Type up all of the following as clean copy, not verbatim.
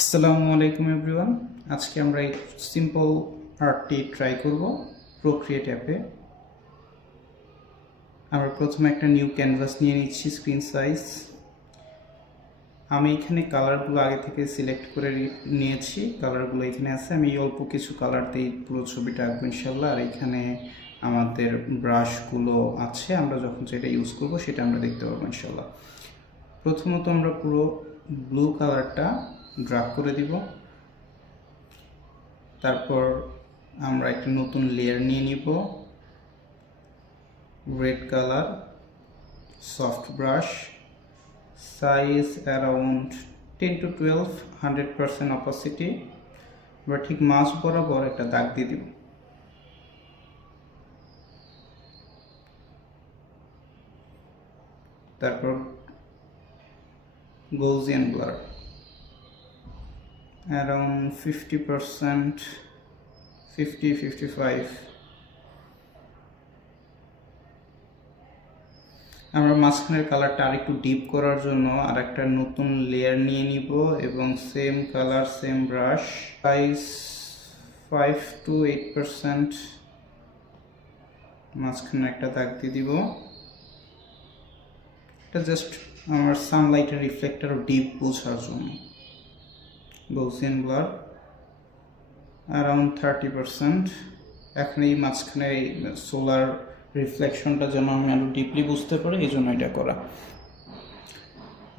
আসসালামু আলাইকুম এভরিওয়ান। আজকে আমরা এই সিম্পল আর্টটি ট্রাই করব প্রোক্রিয়েট অ্যাপে। আমরা প্রথমে একটা নিউ ক্যানভাস নিয়ে নিচ্ছি স্ক্রিন সাইজ। আমি এখানে কালারগুলো আগে থেকে সিলেক্ট করে নিয়েছি, কালারগুলো এখানে আছে। আমি অল্প কিছু কালার দিয়ে পুরো ছবিটা আঁকবো ইনশাল্লাহ। আর এখানে আমাদের ব্রাশগুলো আছে, আমরা যখন যেটা ইউজ করব সেটা আমরা দেখতে পাবো ইনশাল্লাহ। প্রথমত আমরা পুরো ব্লু কালারটা ড্রাগ করে দিব। তারপর আমরা একটা নতুন লেয়ার নিয়ে নিব, red colour, soft brush, size around 10 to 12, 100% opacity. আমরা ঠিক মাঝ বরাবর একটা দাগ দিয়ে দিব। তারপর গৌসিয়ান ব্লার অ্যারাউন্ড 50%, 50-55। আমরা মাঝখানের কালারটা আরেকটু ডিপ করার জন্য আর একটা নতুন লেয়ার নিয়ে নিব এবং same colour, same brush, size 5 to 8%, মাঝখানে একটা দাগ দিয়ে দিব। এটা জাস্ট আমার সানলাইটের রিফ্লেক্টর ডিপ বোঝার জন্য। গৌসিয়ান ব্লার অ্যারাউন্ড 30%। এখন এই মাঝখানে এই সোলার রিফ্লেকশনটা যেন আমি আরো ডিপলি বুঝতে পারি, এই জন্য এটা করা।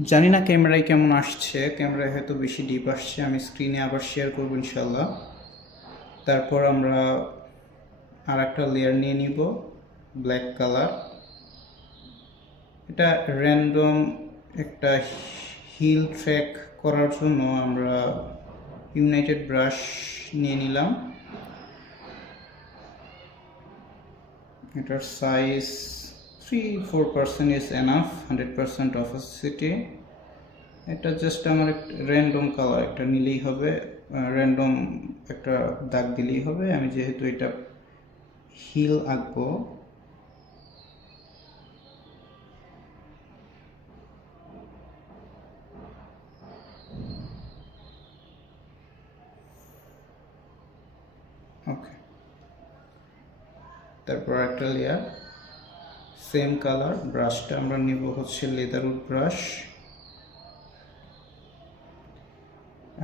জানি না ক্যামেরায় কেমন আসছে, ক্যামেরায় হয়তো বেশি ডিপ আসছে, আমি স্ক্রিনে আবার শেয়ার করবো ইনশাল্লাহ। তারপর আমরা আর একটা লেয়ার নিয়ে নিব, ব্ল্যাক কালার। এটা র্যান্ডম একটা হিল ট্র্যাক করার জন্য আমরা ইউনাইটেড ব্রাশ নিয়ে নিলাম। এটার সাইজ 3-4% ইজ এনাফ, 100% অপাসিটি। এটা জাস্ট আমার র্যান্ডম কালার একটা নিলেই হবে, র্যান্ডম একটা দাগ দিলেই হবে। আমি যেহেতু এটা হিল আঁকবো, ওকে। তারপর একটা লেয়ার, সেম কালার। ব্রাশটা আমরা নিব হচ্ছে leatherwood brush,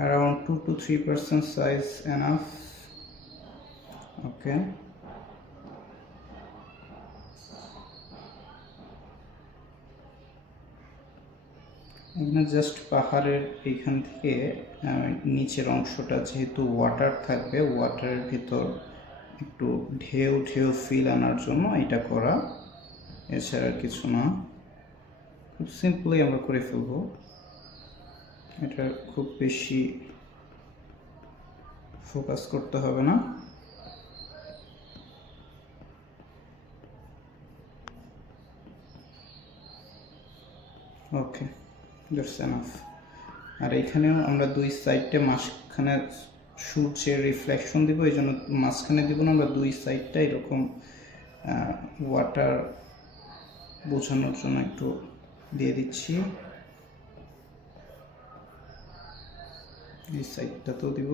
around 2 to 3% size enough, okay. এখানে জাস্ট পাহাড়ের এইখান থেকে নিচের অংশটা যেহেতু ওয়াটার থাকবে, ওয়াটারের ভিতর একটু ঢেউ ঢেউ ফিল আনার জন্য এটা করা, এছাড়া কিছু না। খুব সিম্পলি আমরা করে ফেলবো, এটা খুব বেশি ফোকাস করতে হবে না। ওকে, দ্যাটস এনাফ। আর এখানেও আমরা দুই সাইডে মাঝখানে সূর্যের রিফ্লেকশন দিব, এই জন্য মাঝখানে দিব না, আমরা দুই সাইডটা এরকম ওয়াটার বোঝানোর জন্য একটু দিয়ে দিচ্ছি। এই সাইডটাতেও দিব।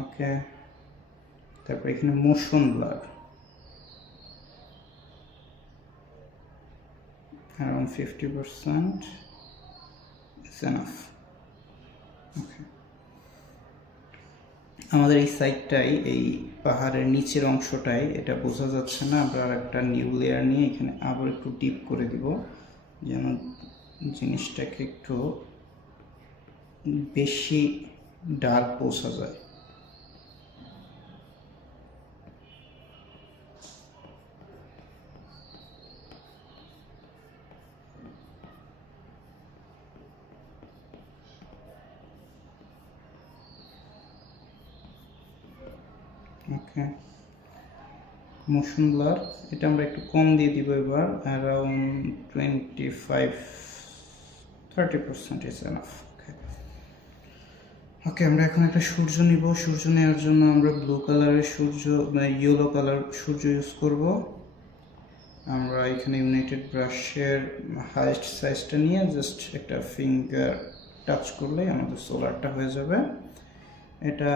ওকে, তারপর এখানে motion blur around 50% is enough, ওকে। আমাদের এই সাইডটাই, এই পাহাড়ের নিচের অংশটাই এটা বোঝা যাচ্ছে না, আমরা আর একটা নিউ লেয়ার নিয়ে এখানে আবার একটু ডিপ করে দিব যেন জিনিসটাকে একটু বেশি ডার্ক বোঝা যায়। ওকে, মোশন ব্লার এটা আমরা একটু কম দিয়ে দিব এবার, অ্যারাউন্ড 25-30% ইজ এনাফ। ওকে, আমরা এখন একটা সূর্য নিব। সূর্য নেওয়ার জন্য আমরা ব্লু কালারের সূর্য, মানে ইয়েলো কালার সূর্য ইউজ করব। আমরা এখানে ইউনাইটেড ব্রাশের হাইয়েস্ট সাইজটা নিয়ে জাস্ট একটা ফিঙ্গার টাচ করলেই আমাদের সোলারটা হয়ে যাবে। এটা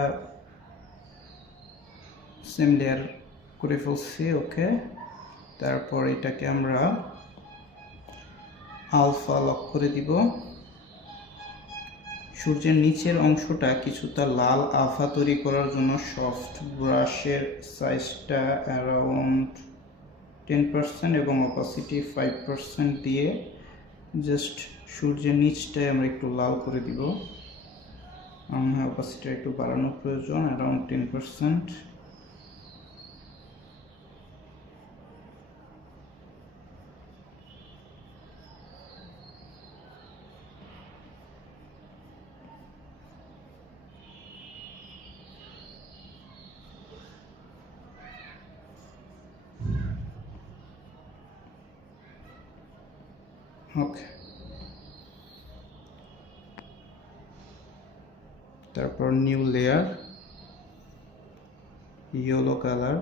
সেম লেয়ার করে ফেলছি। ওকে, তারপর এটাকে আমরা আলফা লক করে দিব। সূর্যের নিচের অংশটা কিছুটা লাল আভা তৈরি করার জন্য সফট ব্রাশের সাইজটা অ্যারাউন্ড 10% এবং অপাসিটি 5% দিয়ে জাস্ট সূর্যের নিচটায় আমরা একটু লাল করে দিব। আমার মনে হয় অপাসিটি একটু বাড়ানোর প্রয়োজন, অ্যারাউন্ড 10%। ওকে, তারপর new layer, yellow colour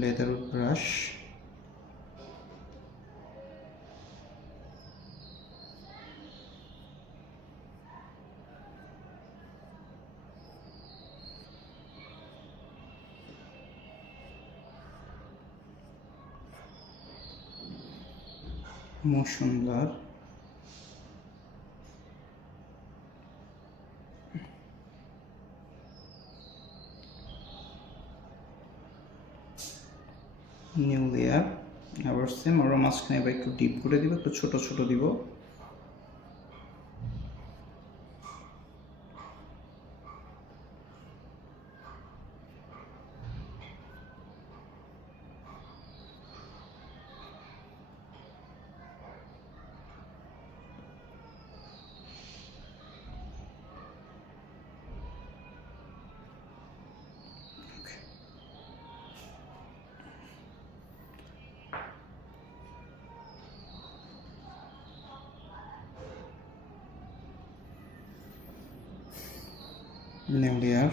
leather brush, motion blur, new layer. আবার সেম, আরও মাঝখানে এবার একটু ডিপ করে দিব, একটু ছোট ছোট দিব। New layer.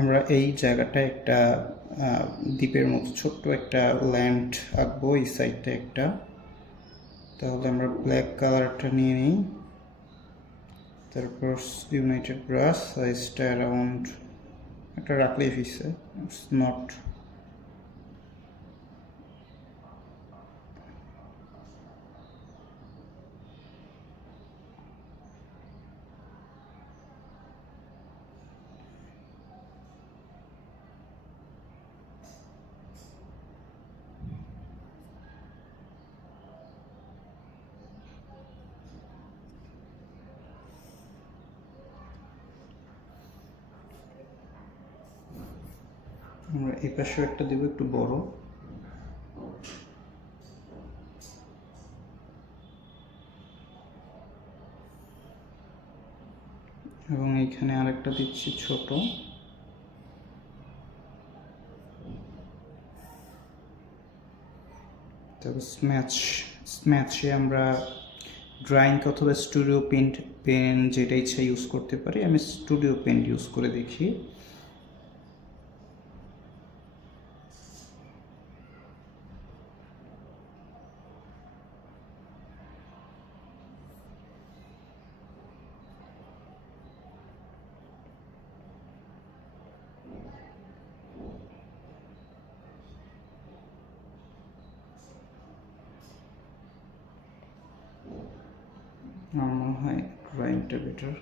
আমরা এই জায়গাটায় একটা দ্বীপের মতো ছোট্ট একটা ল্যান্ড আঁকবো, এই সাইডটা একটা। তাহলে আমরা ব্ল্যাক কালারটা নিয়ে নিই। তারপর ইউনাইটেড ব্রাশ সাইজটা অ্যারাউন্ড একটা রাখলেই হয়েছে, ইটস নট। আমরা এই পাশেও একটা দেবো একটু বড়। এবং এইখানে আরেকটা দিচ্ছি ছোট। তারপর স্ম্যাচে আমরা ড্রয়িং অথবা স্টুডিও পেন যেটা ইচ্ছা ইউজ করতে পারি। আমি স্টুডিও পেন ইউজ করে দেখি। আমার মনে হয় ড্রয়িংটা বেটার।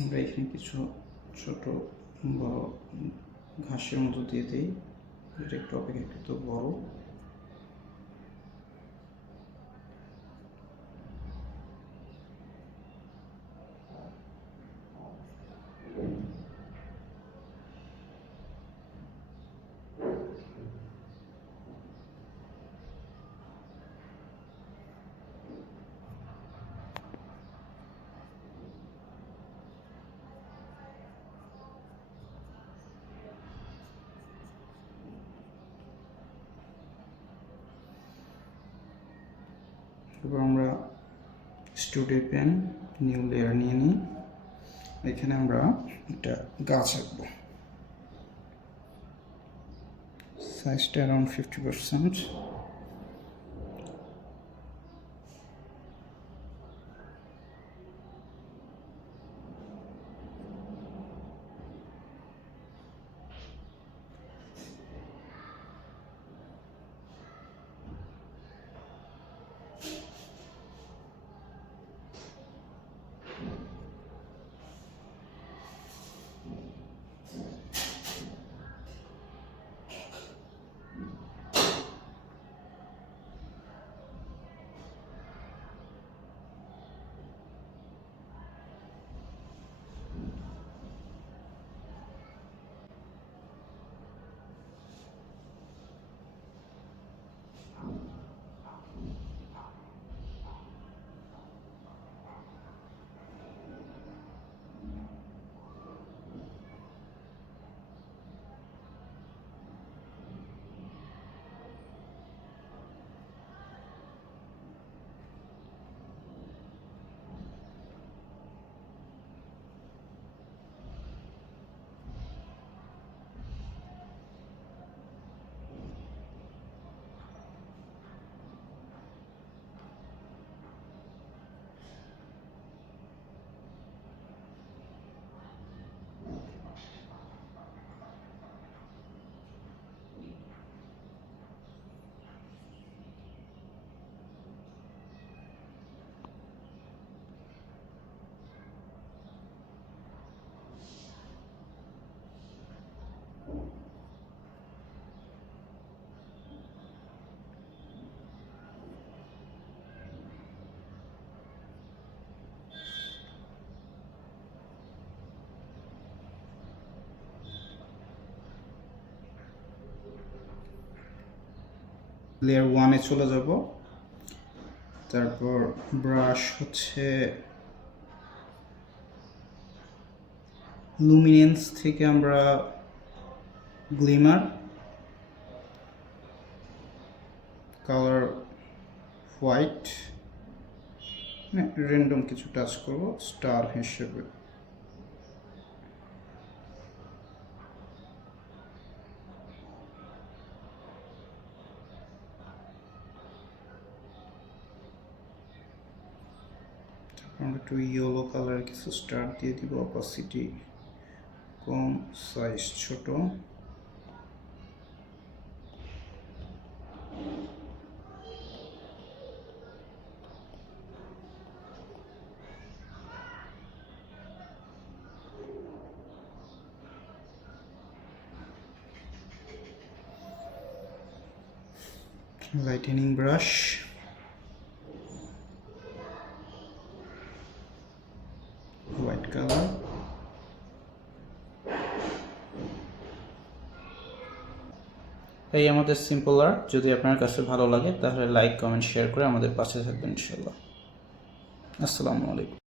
আমরা এখানে কিছু ছোট বড় ঘাসের মতো দিয়ে দিই, এটা একটু অপেক্ষাকৃত বড়। এবার আমরা স্টুডিও পেন নিউ লেয়ার নিয়ে নিই, এখানে আমরা একটা গাছ আঁকবো, সাইজটা অ্যারাউন্ড 50%। লেয়ার 1-এ চলে যাব, তারপর ব্রাশ হচ্ছে লুমিনেন্স থেকে আমরা গ্লিমার, কালার হোয়াইট, র্যান্ডম কিছু টাচ করব স্টার হিসেবে। আমরা একটু ইয়েলো কালার কিছু স্টার দিয়ে দিব, অপাসিটি কম, সাইজ ছোট। লাইটেনিং ব্রাশ, হোয়াইট কালার, এই আমাদের সিম্পল আর্ট। যদি আপনার কাছে ভালো লাগে তাহলে লাইক, কমেন্ট, শেয়ার করে আমাদের পাশে থাকবেন ইনশাআল্লাহ। আসসালামু আলাইকুম।